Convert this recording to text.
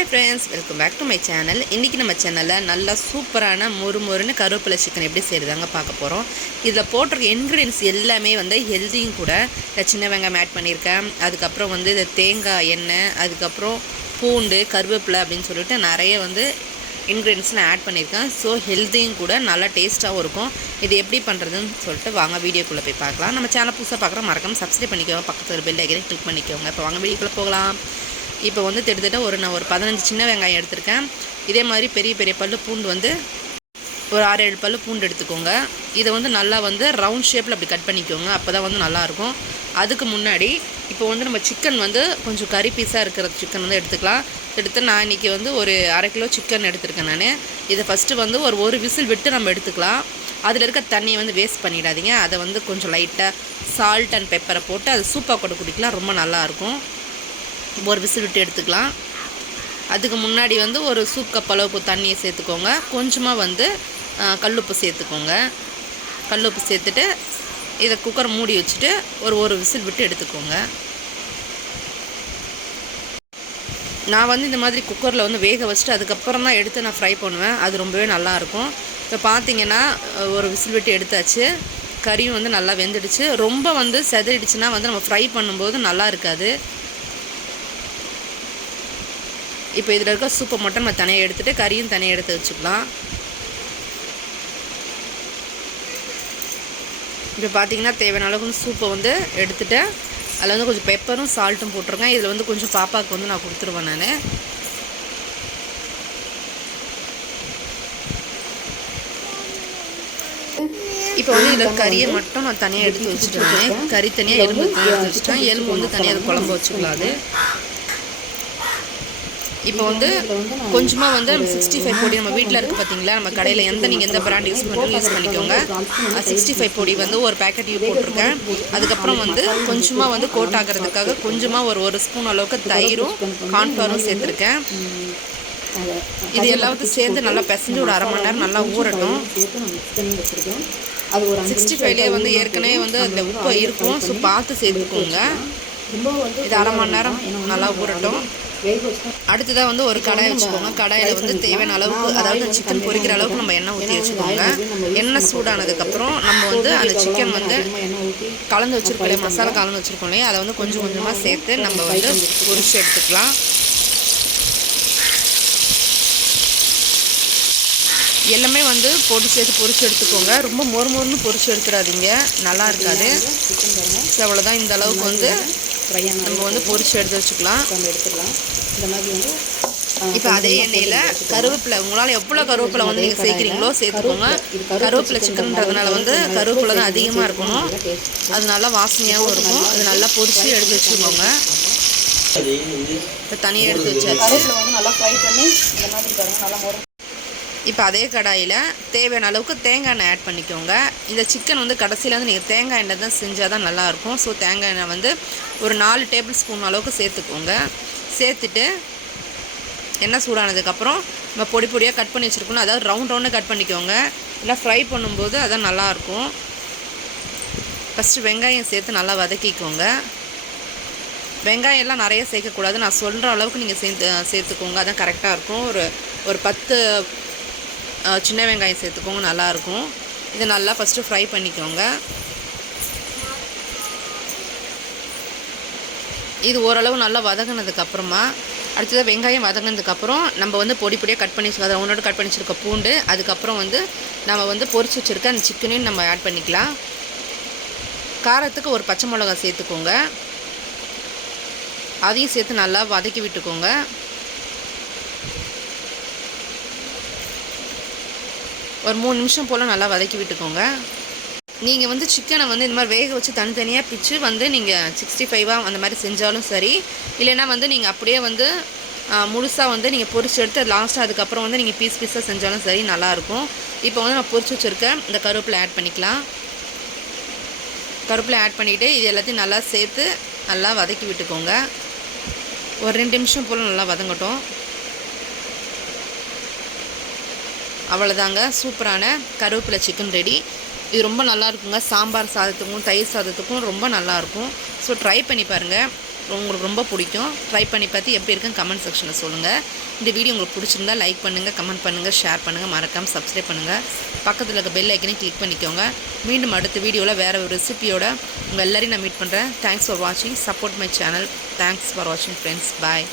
Hi friends, welcome back to my channel. இன்னைக்கு நம்ம சேனல்ல நல்ல சூப்பரான மொறுமொறுன்னு கருவேப்பிலை சிக்கன் எப்படி செய்யறதாங்க பார்க்க போறோம். இதுல போட்டிருக்க இன்கிரிடியன்ட்ஸ் எல்லாமே வந்து ஹெல்தியும் கூட. சின்ன வெங்காயம் ஆட் பண்ணிருக்கேன். அதுக்கு அப்புறம் வந்து இந்த தேங்காய் எண்ணெய், அதுக்கு அப்புறம் பூண்டு, கருவேப்பிலை அப்படினு சொல்லிட்டு நிறைய வந்து இன்கிரிடியன்ட்ஸ் நான் ஆட் பண்ணிருக்கேன். சோ ஹெல்தியும் கூட நல்ல டேஸ்டாவும் இருக்கும். இது எப்படி பண்றதுன்னு சொல்லிட்டு வாங்க வீடியோக்குள்ள போய் பார்க்கலாம். நம்ம சேனல் புதுசா பார்க்கற மறக்காம Subscribe பண்ணிக்கோங்க. பக்கத்துல பெல் ஐகானை கிளிக் பண்ணிக்கோங்க. இப்போ வாங்க வீடியோக்குள்ள போகலாம். இப்போ வந்து திட்டத்தட்ட நான் ஒரு 15 சின்ன வெங்காயம் எடுத்துர்க்கேன். இதே மாதிரி பெரிய பெரிய பல்லு பூண்டு வந்து ஒரு 6-7 பல்லு பூண்டு எடுத்துக்கோங்க. இத வந்து நல்லா வந்து ரவுண்ட் ஷேப்ல அப்படி கட் பண்ணிக்கோங்க. அப்பதான் வந்து நல்லா இருக்கும். அதுக்கு முன்னாடி இப்போ வந்து நம்ம சிக்கன் வந்து கொஞ்சம் கறி பீஸா இருக்கிற சிக்கன் வந்து எடுத்துக்கலாம். எடுத்து நான் இன்னைக்கு வந்து ஒரு 1/2 கிலோ சிக்கன் எடுத்துர்க்கேன் நானு. இத ஃபர்ஸ்ட் வந்து ஒரு விசில் விட்டு நம்ம எடுத்துக்கலாம். அதில இருக்க தண்ணியை வந்து வேஸ்ட் பண்ணிடாதீங்க. அத வந்து கொஞ்சம் லைட்டா salt and pepper போட்டு அது சூப்பா கூட குடிக்கலாம். ரொம்ப நல்லா இருக்கும். ஒரு விசில் விட்டு எடுத்துக்கலாம். அதுக்கு முன்னாடி வந்து ஒரு சூப் கப் அளவுக்கு தண்ணியை சேர்த்துக்கோங்க. கொஞ்சமா வந்து கல்லுப்பு சேர்த்துக்கோங்க. கல்லுப்பு சேர்த்துட்டு இத குக்கர் மூடி வச்சிட்டு ஒரு விசில் விட்டு எடுத்துக்கோங்க. நான் வந்து இந்த மாதிரி குக்கர்ல வந்து வேக வச்சிட்டு அதுக்கு அப்புறம் தான் எடுத்து நான் ஃப்ரை பண்ணுவேன். அது ரொம்பவே நல்லா இருக்கும். இப்ப பாத்தீங்கன்னா ஒரு விசில் விட்டு எடுத்தாச்சு. கறியும் வந்து நல்லா வெந்திடுச்சு. ரொம்ப வந்து செதறிடுச்சுனா வந்து நம்ம ஃப்ரை பண்ணும்போது நல்லா இருக்காது. இப்போ இதல இருக்க சூப்பை மட்டும் நம்ம தனியா எடுத்துட்டு கறியும் தனியா எடுத்து வச்சுக்கலாம். இப்போ பாத்தீங்கன்னா தேவையான அளவுக்கு சூப்பை வந்து எடுத்துட்டு அதுல வந்து கொஞ்சம் பெப்பரும் சால்ட்டும் போட்டுருக்கேன். இதுல வந்து கொஞ்சம் பாப்பாக்கு வந்து நான் கொடுத்துருவேன் நானு. இப்போ வந்து இதல கறியை மட்டும் நான் தனியா எடுத்து வச்சிட்டேன். கறி தனியா எலும்பு தனியா எடுத்து வச்சிட்டேன். எலும்பு வந்து தனியா குழம்பு வச்சுக்கலாம் அது. இப்போ வந்து கொஞ்சமா வந்து 65 பொடி நம்ம வீட்ல இருக்கு பாத்தீங்களா நம்ம கடையில நீங்க எந்த பிராண்ட் யூஸ் பண்றீங்களோ யூஸ் பண்ணிக்கோங்க. 65 பொடி வந்து ஒரு பாக்கெட் போட்டுருக்கேன். அதுக்கு அப்புறம் வந்து கொஞ்சமா வந்து கோட் ஆகிறதுக்காக கொஞ்சமா ஒரு ஸ்பூன் அளவுக்கு தயிரும் கார்ன்ஃப்ளவரும் சேர்த்திருக்கேன். இது எல்லாத்தையும் சேர்த்து நல்லா பிசைஞ்சு ஒரு 1/2 மணி நேரம் நல்லா ஊறட்டும். 65லே வந்து ஏற்கனவே வந்து அந்த உப்பு இருக்கும். சோ பார்த்து சேர்த்துக்கோங்க. இது 1/2 மணி நேரம் நல்லா ஊறட்டும். அடுத்ததா வந்து ஒரு கடாய் வச்சுக்கோங்க. கடாயில வந்து தேவையான அளவுக்கு அதாவது சிக்கன் பொரிக்கிற அளவுக்கு நம்ம எண்ணெய் ஊத்தி வச்சுக்கோங்க. எண்ணெய் சூடானதுக்கு அப்புறம் நம்ம வந்து அந்த சிக்கன் வந்து கலந்து வச்சிருக்கோம் மசாலா கலந்து வச்சிருக்கோம் இல்லையா அதை வந்து கொஞ்சம் கொஞ்சமா சேர்த்து நம்ம வந்து பொரிச்சு எடுத்துக்கலாம். எல்லாமே வந்து போட்டு சேர்த்து பொரிச்சு எடுத்துக்கோங்க. ரொம்ப மொறுமொறுன்னு பொரிச்சு எடுத்துறாதீங்க. நல்லா இருக்காது. அவ்வளவுதான் இந்த அளவுக்கு வந்து நம்ம வந்து பொரிச்சு எடுத்து வச்சுக்கலாம். இந்த மாதிரி வந்து இப்போ அதே எண்ணெயில கருவேப்பிலை உங்களால எவ்வளவு கருவேப்பிலை வந்து நீங்க சேர்க்கறீங்களோ சேர்த்துக்கோங்க. கருவேப்பிலை சிக்கன்ன்றதுனால வந்து கருவேப்பிலை தான் அதிகமா இருக்கணும். அது நல்லா வாசனையாவும் இருக்கும். அது நல்லா பொரிச்சு எடுத்து வச்சுக்கோங்க. இப்போ தனியா எடுத்து வச்சாச்சு. கருவேப்பிலை வந்து நல்லா ஃப்ரை பண்ணி இந்த மாதிரி பாருங்க நல்லா இப்போ அதே கடாயில தேவையான அளவுக்கு தேங்காய் எண்ணெய் ஆட் பண்ணிக்கோங்க. இந்த சிக்கன் வந்து கடைசில வந்து நீங்க தேங்காய் எண்ணெய் தான் செஞ்சாதான் நல்லா இருக்கும். சோ தேங்காய் எண்ணெய் வந்து ஒரு 4 டேபிள் ஸ்பூன் அளவுக்கு சேர்த்துக்கோங்க. சேர்த்துட்டு எண்ணெய் சூடானதுக்கு அப்புறம் நம்ம பொடி பொடியா கட் பண்ணி வச்சிருக்கோம். அதாவது ரவுண்டா கட் பண்ணிக்கோங்க. இல்ல ஃப்ரை பண்ணும்போது அதான் நல்லா இருக்கும். ஃபர்ஸ்ட் வெங்காயம் சேர்த்து நல்லா வதக்கிக்கோங்க. வெங்காயம் எல்லாம் நிறைய சேர்க்க கூடாது. நான் சொல்ற அளவுக்கு நீங்க சேர்த்துக்கோங்க. அதான் கரெக்ட்டா இருக்கும். ஒரு 10 சின்ன வெங்காயம் சேர்த்துக்கோங்க நல்லா இருக்கும். இத நல்லா ஃபர்ஸ்ட் ஃப்ரை பண்ணிக்கோங்க. இது ஓரளவு நல்லா வதங்கினதுக்கு அப்புறமா அடுத்து வெங்காயம் வதங்கினதுக்கு அப்புறம் நம்ம வந்து பொடி பொடியா கட் பண்ணி வச்சிருக்க கட் பண்ணி வச்சிருக்க பூண்டு அதுக்கு அப்புறம் வந்து நம்ம வந்து பொரிச்சு வச்சிருக்க அந்த சிக்கனையும் நம்ம ஆட் பண்ணிக்கலாம். காரத்துக்கு ஒரு பச்சை மிளகாய் சேர்த்துக்கோங்க. அதையும் சேர்த்து நல்லா வதக்கி விட்டுக்கோங்க. ஒரு 3 நிமிஷம் போல நல்லா வதக்கி விட்டுக்கோங்க. நீங்க வந்து சிக்கனை வந்து இந்த மாதிரி வேக வச்சு தனித்தனியா பிச்சு வந்து நீங்க 65 அந்த மாதிரி செஞ்சாலும் சரி இல்லனா வந்து நீங்க அப்படியே வந்து முழுசா வந்து நீங்க பொரிச்சு எடுத்து லாஸ்டா அதுக்கு அப்புறம் வந்து நீங்க பீஸா செஞ்சாலும் சரி நல்லா இருக்கும். இப்போ வந்து நான் பொரிச்சு வச்சிருக்க இந்த கருவேப்பிலை ஆட் பண்ணிக்கலாம். கருவேப்பிலை ஆட் பண்ணிட்டு இது எல்லாத்தையும் நல்லா சேர்த்து நல்லா வதக்கி விட்டுக்கோங்க. ஒரு 2 நிமிஷம் போல நல்லா வதங்கட்டும். அவ்வளவுதாங்க சூப்பரான கருவேப்பிலை சிக்கன் ரெடி. இது ரொம்ப நல்லா இருக்குங்க. சாம்பார் சாதத்துக்கும் தயிர் சாதத்துக்கும் ரொம்ப நல்லா இருக்கும். சோ ட்ரை பண்ணி பாருங்க. உங்களுக்கு ரொம்ப பிடிக்கும். ட்ரை பண்ணி பார்த்து எப்படி இருக்குன்னு கமெண்ட் செக்ஷனில் சொல்லுங்கள். இந்த வீடியோ உங்களுக்கு பிடிச்சிருந்தா லைக் பண்ணுங்கள், கமெண்ட் பண்ணுங்கள், ஷேர் பண்ணுங்கள், மறக்காமல் சப்ஸ்கிரைப் பண்ணுங்கள். பக்கத்தில் இருக்க பெல் ஐக்கனையும் கிளிக் பண்ணிக்கோங்க. மீண்டும் அடுத்த வீடியோவில் வேறு ஒரு ரெசிபியோட உங்கள் எல்லோரையும் நான் மீட் பண்ணுறேன். தேங்க்ஸ் ஃபார் வாட்சிங். Support my channel. Thanks for வாட்சிங் ஃப்ரெண்ட்ஸ். பாய்.